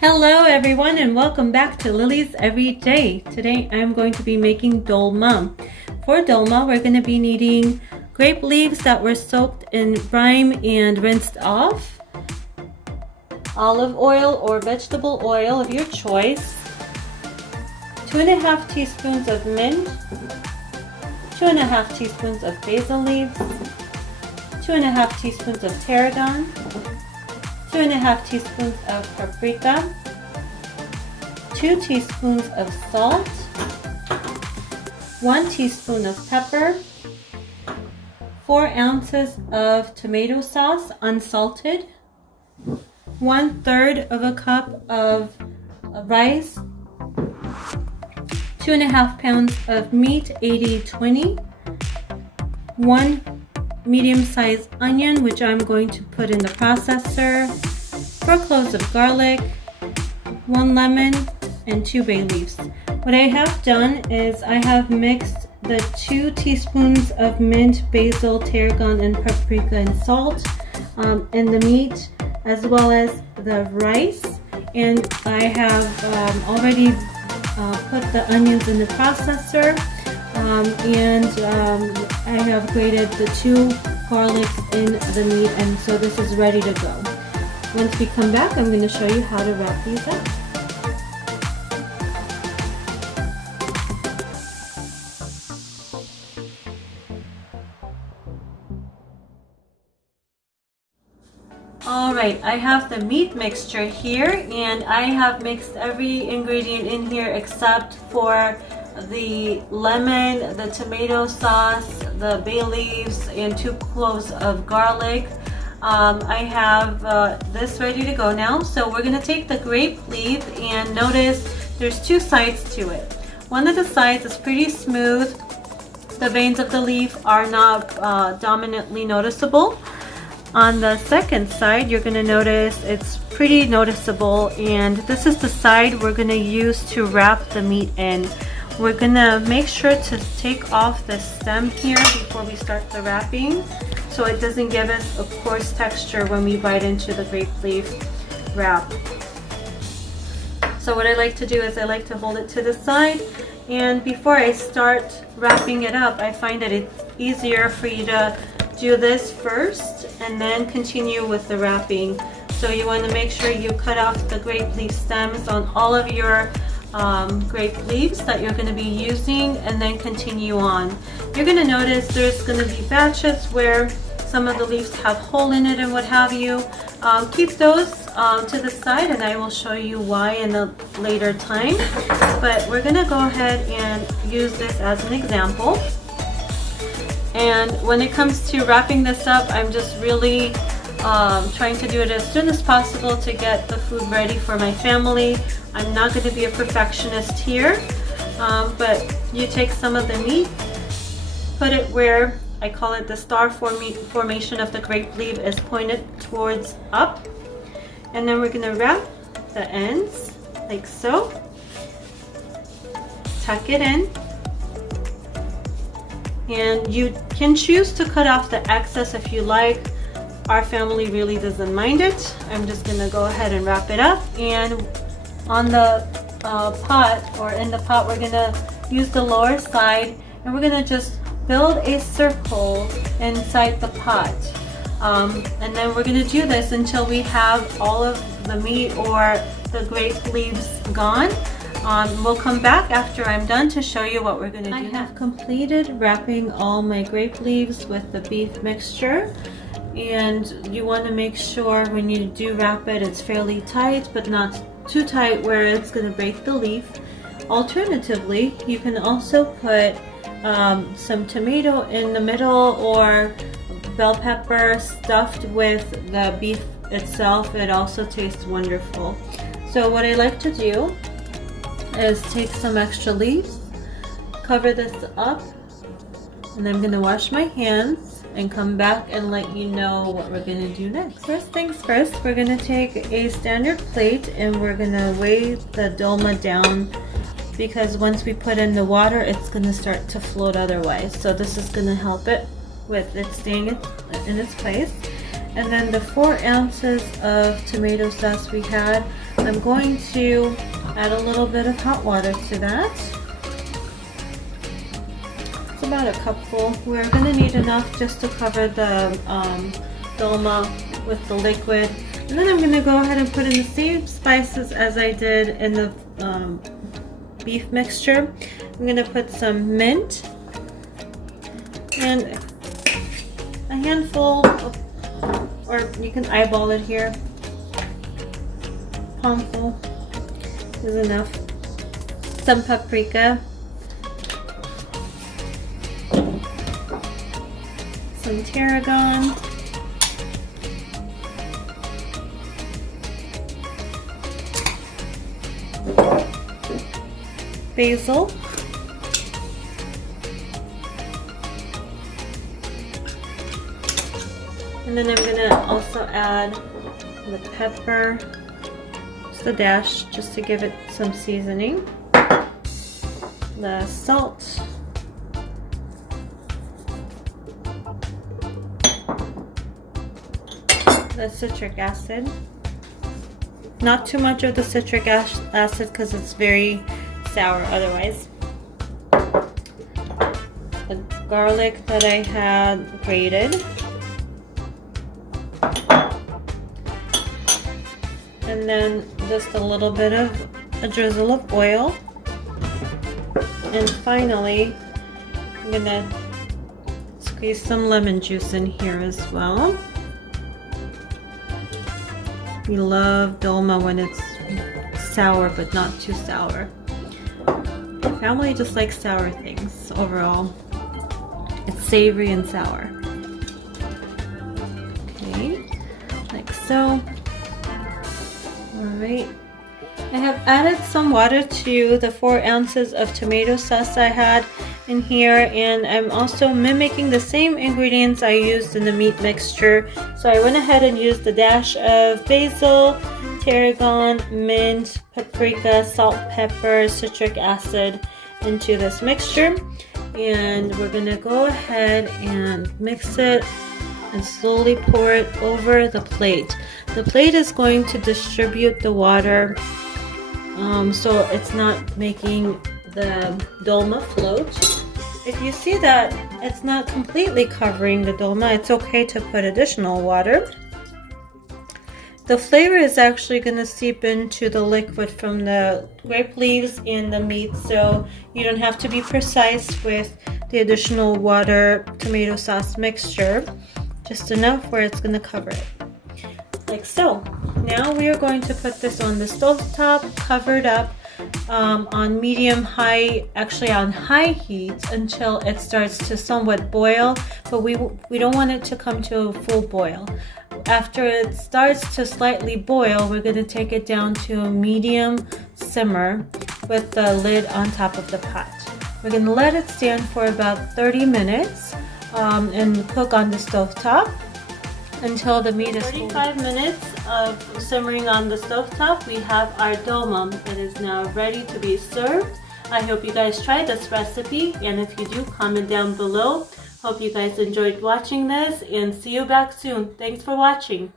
Hello everyone and welcome back to Lily's Everyday. Today I'm going to be making dolma. For dolma we're going to be needing grape leaves that were soaked in brine and rinsed off, olive oil or vegetable oil of your choice, 2½ teaspoons of mint, 2½ teaspoons of basil leaves, 2½ teaspoons of terragon, 2½ teaspoons of paprika, 2 teaspoons of salt, 1 teaspoon of pepper, 4 ounces of tomato sauce unsalted, 1/3 of a cup of rice, 2½ pounds of meat 80/20, 1 medium-sized onion, which I'm going to put in the processor, 4 cloves of garlic, 1 lemon, and 2 bay leaves. What I have done is I have mixed the 2 teaspoons of mint, basil, tarragon, and paprika and salt in the meat, as well as the rice, and I have already put the onions in the processor. I have grated the 2 garlics in the meat, and so this is ready to go. Once we come back, I'm going to show you how to wrap these up. Alright, I have the meat mixture here, and I have mixed every ingredient in here except for the lemon, the tomato sauce, the bay leaves, and 2 cloves of garlic. I have this ready to go now. So we're going to take the grape leaf, and notice there's 2 sides to it. One of the sides is pretty smooth. The veins of the leaf are not dominantly noticeable. On the second side, you're going to notice it's pretty noticeable, and this is the side we're going to use to wrap the meat in. We're going to make sure to take off the stem here before we start the wrapping, so it doesn't give us a coarse texture when we bite into the grape leaf wrap. So what I like to do is I like to hold it to the side, and before I start wrapping it up, I find that it's easier for you to do this first and then continue with the wrapping. So you want to make sure you cut off the grape leaf stems on all of your grape leaves that you're going to be using, and then continue on. You're going to notice there's going to be batches where some of the leaves have hole in it and what have you. Keep those to the side, and I will show you why in a later time. But we're going to go ahead and use this as an example. And when it comes to wrapping this up, I'm just really trying to do it as soon as possible to get the food ready for my family. I'm not going to be a perfectionist here, but you take some of the meat, put it where I call it the star formation of the grape leaf is pointed towards up, and then we're going to wrap the ends like so, tuck it in, and you can choose to cut off the excess if you like. Our family really doesn't mind it. I'm just going to go ahead and wrap it up, and on the pot, or in the pot, we're going to use the lower side, and we're going to just build a circle inside the pot. And then we're going to do this until we have all of the meat or the grape leaves gone. We'll come back after I'm done to show you what we're going to do. I have completed wrapping all my grape leaves with the beef mixture, and you want to make sure when you do wrap it, it's fairly tight but not too tight where it's going to break the leaf. Alternatively, you can also put some tomato in the middle, or bell pepper stuffed with the beef itself. It also tastes wonderful. So what I like to do is take some extra leaves, cover this up, and I'm going to wash my hands and come back and let you know what we're going to do next. First things first, we're going to take a standard plate and we're going to weigh the dolma down, because once we put in the water, it's going to start to float otherwise. So this is going to help it with it staying in its place. And then the 4 ounces of tomato sauce we had, I'm going to add a little bit of hot water to that. It's about a cupful. We're going to need enough just to cover the dolma with the liquid. And then I'm going to go ahead and put in the same spices as I did in the beef mixture. I'm going to put some mint and a handful of, or you can eyeball it here. Palmful is enough. Some paprika. Some terragon. Basil. And then I'm gonna also add the pepper, just a dash, just to give it some seasoning. The salt. The citric acid. Not too much of the citric acid because it's very sour otherwise. The garlic that I had grated. And then just a little bit of a drizzle of oil. And finally, I'm gonna squeeze some lemon juice in here as well. We love dolma when it's sour, but not too sour. My family just likes sour things overall. It's savory and sour. Okay, like so. Alright. I have added some water to the 4 ounces of tomato sauce I had in here, and I'm also mimicking the same ingredients I used in the meat mixture. So I went ahead and used a dash of basil, tarragon, mint, paprika, salt, pepper, citric acid into this mixture. And we're gonna go ahead and mix it and slowly pour it over the plate. The plate is going to distribute the water so it's not making the dolma float. If you see that it's not completely covering the dolma, it's okay to put additional water. The flavor is actually going to seep into the liquid from the grape leaves and the meat, so you don't have to be precise with the additional water tomato sauce mixture. Just enough where it's going to cover it. Like so. Now we are going to put this on the stove top, covered up on medium high, actually on high heat until it starts to somewhat boil, but we don't want it to come to a full boil. After it starts to slightly boil, we're going to take it down to a medium simmer with the lid on top of the pot. We're going to let it stand for about 30 minutes and cook on the stove top until the meat is 35 minutes of simmering on the stove top. We have our dolma that is now ready to be served. I hope you guys try this recipe, and if you do, comment down below. Hope you guys enjoyed watching this, and see you back soon. Thanks for watching.